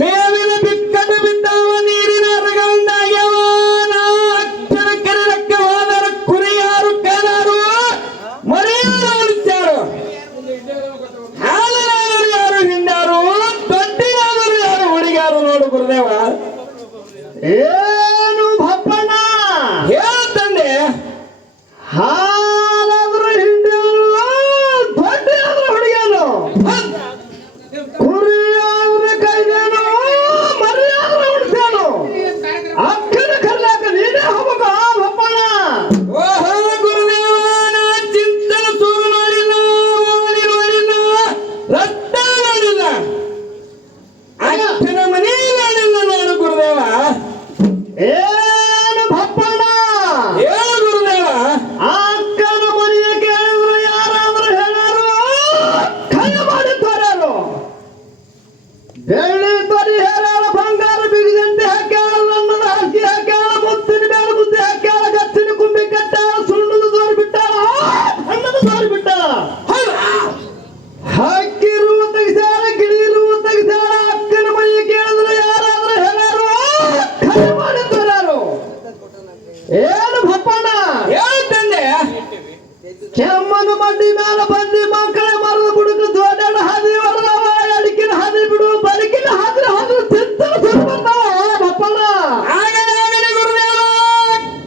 ಮೇವಿನ ಬಿಕ್ಕಟ್ಟು ಬಿದ್ದಾವ, ನೀರಿನ ಅರಗಂದಾಗ್ಯಾವ. ನಾ ಅಕ್ಷರ ಕೆರೆಲಕ್ಕೆ ಹೋದರ ಕುರಿಯಾರು ಕೈಲಾರು ಮರಿಯಾರು ಉಳಿಸ್ಯಾರು. ಹಾಲಿನಾದರು ಯಾರು ಹಿಂಡಾರು, ದೊಡ್ಡಿನಾದರು ಯಾರು ಹುಡುಗಾರು. ನೋಡು ಗುರುದೇವ, ಏನು ಭಪ್ಪಣ್ಣ ಹೇಳ್ತಂದೆ. ಹಾಲಾದ್ರು ಹಿಂಡಾರು, ದೊಡ್ಡಿನಾದ್ರು ಹುಡುಗಾರು, ಕುರಿಯಾದ್ರೆ ಕೈಗಾನು ಮರಿಯಾದ್ರೆ ಉಳಿಸ್ಯಾನು. ಅಕ್ಕನ ಕರ್ಲಾಕ ನೀನೇ ಹೋಗ್ಬೇಕು ಭಪ್ಪಣ್ಣ. ಓಹೋ ಗುರುದೇವನ ಚಿಂತನ ಸೂರು ನೋಡಿಲ್ಲ, ಓಣಿ ನೋಡಿಲ್ಲ, ರಕ್ತ ನೋಡಿಲ್ಲ, ಅಕ್ಕನ ಮನೆ ನೋಡಿಲ್ಲ. ನೋಡು ಗುರುದೇವ, ಏನು ಭಪ್ಪಣ್ಣ ಹೇಳು ಗುರುದೇವ. ಅಕ್ಕನ ಮನೆಯ ಕೇಳಿದ್ರು ಯಾರಾದ್ರೂ ಹೇಳಾರು, ಕೈ ಮಾಡಿ ತೋರಾರು. ಬೆಳ್ಳಿ ತೊರಿ ಹೇರಾಳ, ಬಂಗಾರ ಬಿಗಿದಂತೆ ಹಾಕ್ಯಾಳ, ನನ್ನದ ಹಸಿ ಹಾಕ್ಯಾಳ, ಮುತ್ತಿನ ಮೇಲೆ ಮುದ್ದೆ ಹಾಕ್ಯಾಳ, ಗಚ್ಚಿನ ಕುಂಬಿ ಕಟ್ಟಾಳ, ಸುಣ್ಣದ ದೋರಿ ಬಿಟ್ಟಾಳ, ಹಣ್ಣದ ದೋರಿ ಬಿಟ್ಟಾಳ. ಹಕ್ಕಿರುವ ತೆಗಿಸಾಳ, ಗಿಳಿರುವ ತೆಗಿಸಾಳ. ಅಕ್ಕನ ಮನೆಯ ಕೇಳಿದ್ರೆ ಯಾರಾದ್ರೂ ಹೇಳಾರು, ಕೈ ಮಾಡಿ ತೋರಾರು. ಏನು ಭಪ್ಪಣ್ಣ ಹೇಳ್ತಂದೆ. ಕೆಮ್ಮನ ಮಂಡಿ ಮೇಲೆ ಬಂದಿ ಮಕ್ಕಳ ಮರದ ಬುಡಕ ದೊಡ್ಡ ಹಾದಿ ಹೊಡೆದವ, ಅಡಿಕಿನ ಹಾದಿ ಬಿಡು, ಬಲಿಕಿನ ಹಾದಿ ಹಾದಿ ತಿಂತಲು ಸುರು ಬಂದವ ಭಪ್ಪಣ್ಣ. ಆಗಲೇ ಗುರುದೇವ,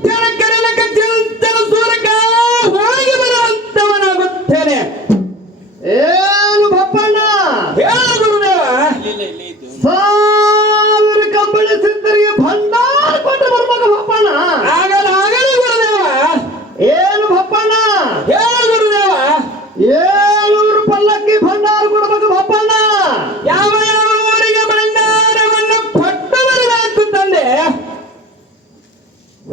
ಕೆಳಕೆರೆಲಕ ಚಿಂತಲು ಸೂರಕ ಹೋಗಿ ಬರುವಂತವನಾಗುತ್ತೇನೆ. ಏನು ಭಪ್ಪಣ್ಣ ಹೇಳು ಗುರುದೇವ. ಸಾವಿರ ಕಂಬಳಿ ಸಿದ್ಧರಿಗೆ ಭಂಡಾರ ಕೊಟ್ಟು ಬರ್ಬೇಕು ಭಪ್ಪಣ್ಣ. ಆಗಲೇ ಗುರುದೇವ. ಏನು ಭಪ್ಪಣ್ಣ ಹೇಳು ಗುರುದೇವ. 700 ಪಲ್ಲಕ್ಕಿ ಭಂಡಾರ ಕೊಡ್ಬೇಕು ಭಪ್ಪಣ್ಣ. ಯಾವ ಯಾವ ಊರಿಗೆ ಭಂಡಾರವನ್ನು ಕೊಟ್ಟು ಬರಬೇಕು ತಂದೆ.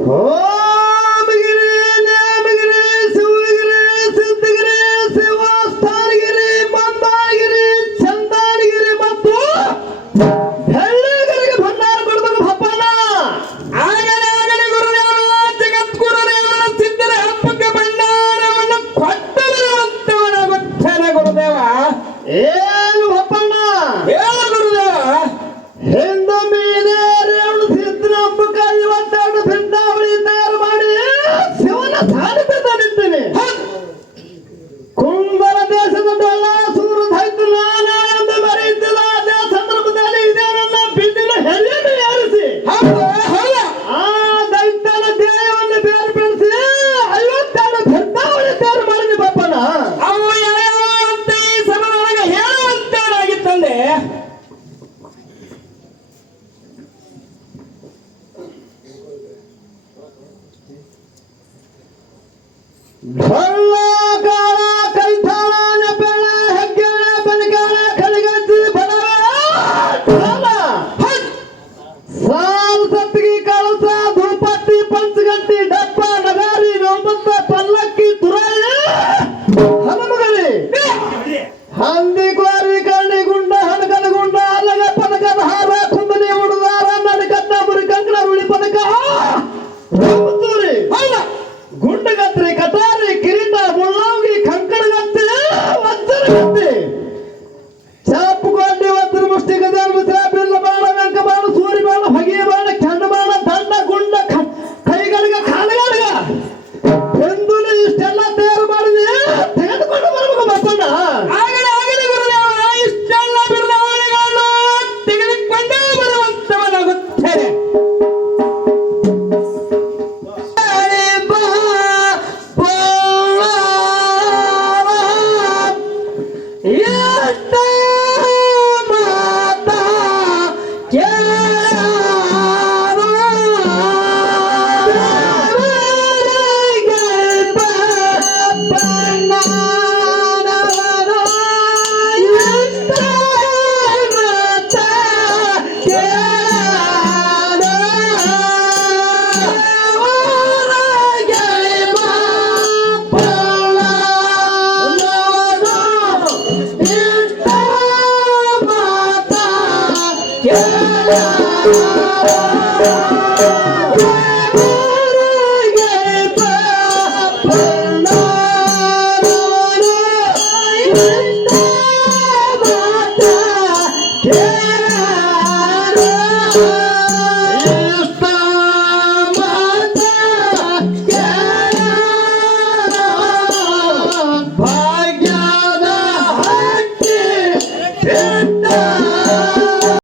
ಹೋಮಗಿರಿ, ನೇಮಗಿರಿ, ಶಿವಗಿರಿ, ಸಿದ್ಧಗಿರಿ, ಶಿವಸ್ಥಾನಗಿರಿ, ಮಂದಾರಗಿರಿ, ಚಂದಾನಗಿರಿ ಮತ್ತು ಬೆಳ್ಳಿಗಿರಿಗೆ ಭಂಡಾರ ಕೊಡ್ಬೇಕು ಭಪ್ಪಣ್ಣ. ಆಗಲೇ ಗುರುದೇವ, ಜಗದ್ಗುರುದೇವರ ಸಿದ್ಧರ ಹಬ್ಬಕ್ಕೆ ಭಂಡಾರವನ್ನು ಕೊಟ್ಟು ಬರುವಂತವನಾಗುತ್ತಾನೆ ಗುರುದೇವ. ಏನು ಭಪ್ಪಣ್ಣ ಹೇಳು ಗುರುದೇವ. ಹಿಂದೊಮ್ಮೆ ರೇವಣ ಸಿದ್ಧನ ಹಬ್ಬಕ್ಕೆ 52 ಭಿನ್ನಾವಳಿ ತಯಾರು ಮಾಡಿ ಶಿವನ ಸಾನ್ನಿಧ್ಯ ನಿಂತೀನಿ. ಕುಂಬರ ದೇಶದ ಡೊಳ್ಳ ಸೂರದೈತು ನಾನಾ ಎಂದು ಬರೆಯುತ್ತಿಲ್ಲ. ಅದೇ ಸಂದರ್ಭದಲ್ಲಿ ಇದೇ ನನ್ನ ಬಿದ್ದಿನ ಹೆಲೆಯನ್ನು ಏರಿಸಿ ಆ ದೈತ್ಯನ ಧ್ಯೇಯವನ್ನು ಬೇರ್ಪಡಿಸಿ 52 ಭಿನ್ನಾವಳಿ ತಯಾರು ಮಾಡಿದೆ ಬಪ್ಪಣ್ಣ. ಅವು ಯಾವ ಅಂತ ಈ ಸಮಯದೊಳಗೆ ಹೇಳುವಂತವರಾಗಿತ್ತಂದೆ. ಢೊಳ್ಳ, ಕಾಳ, ಕೈತಾಳ, ನೆಪೆಳ, ಹೆಗ್ಗೆಳ, ಬಲಿಗಾಳ, ಕಲಿಗಜ್ಜಿ, ಬಡವ, ಢೋಲ, ಸಾಲು ಸತ್ತಿಗೆ ಕಳಸ, ಗಂಟಿ ಡಪ್ಪ ನಗಾರಿ ನೌಬತ್ತ ಪಲ್ಲಕ್ಕಿ ತುರಾಯಿ ಹನುಮಗಲಿ ಹಂದಿ ಕ್ವಾರಿ ಕರ್ಣಿ ಗುಂಡ ಹಣಕದ ಗುಂಡ ಅಲಗ ಪದಕದ ಹಾರ ಕುಂದನಿ ಉಡುದಾರ ನಡಕತ್ತ ಮುರಿ ಕಂಕಣ ಉಳಿ ಪದಕ ಗುಂಡಗತ್ರಿ ಕಟಾರಿ ಕಿರೀಟ ಮುಳ್ಳಾಗಿ ಕಂಕಣಗತ್ತಿ ವಜ್ರಗತ್ತಿ ಚಾಪುಗೊಂಡಿ ವಜ್ರ ಮುಷ್ಟಿ ಗದಾನ ಬಿಲ್ಲ ಬಾಣ ವೆಂಕ ಬಾಣ ಸೂರಿ ಬಾಣ ಹೊಗೆ ಬಾಣ ಕೆಂಡ ಬಾಣ ದಂಡ ಗುಂಡ ಕೈಗಳಿಗೆ ಕಾಲಗಳಿಗೆ ಬೆಂದುಲಿ ಇಷ್ಟೆಲ್ಲ ತಯಾರು ಮಾಡಿದೆ ತೆಗೆದುಕೊಂಡು ಬರಬೇಕು ಬಸಣ್ಣ ಆಗಲಿ ಗುರುದೇವ ಇಷ್ಟೆಲ್ಲ ಬಿರುದಾವಳಿಗಳನ್ನು ತೆಗೆದುಕೊಂಡೇ ಬರುವಂತವನಾಗುತ್ತೇನೆ Yeah.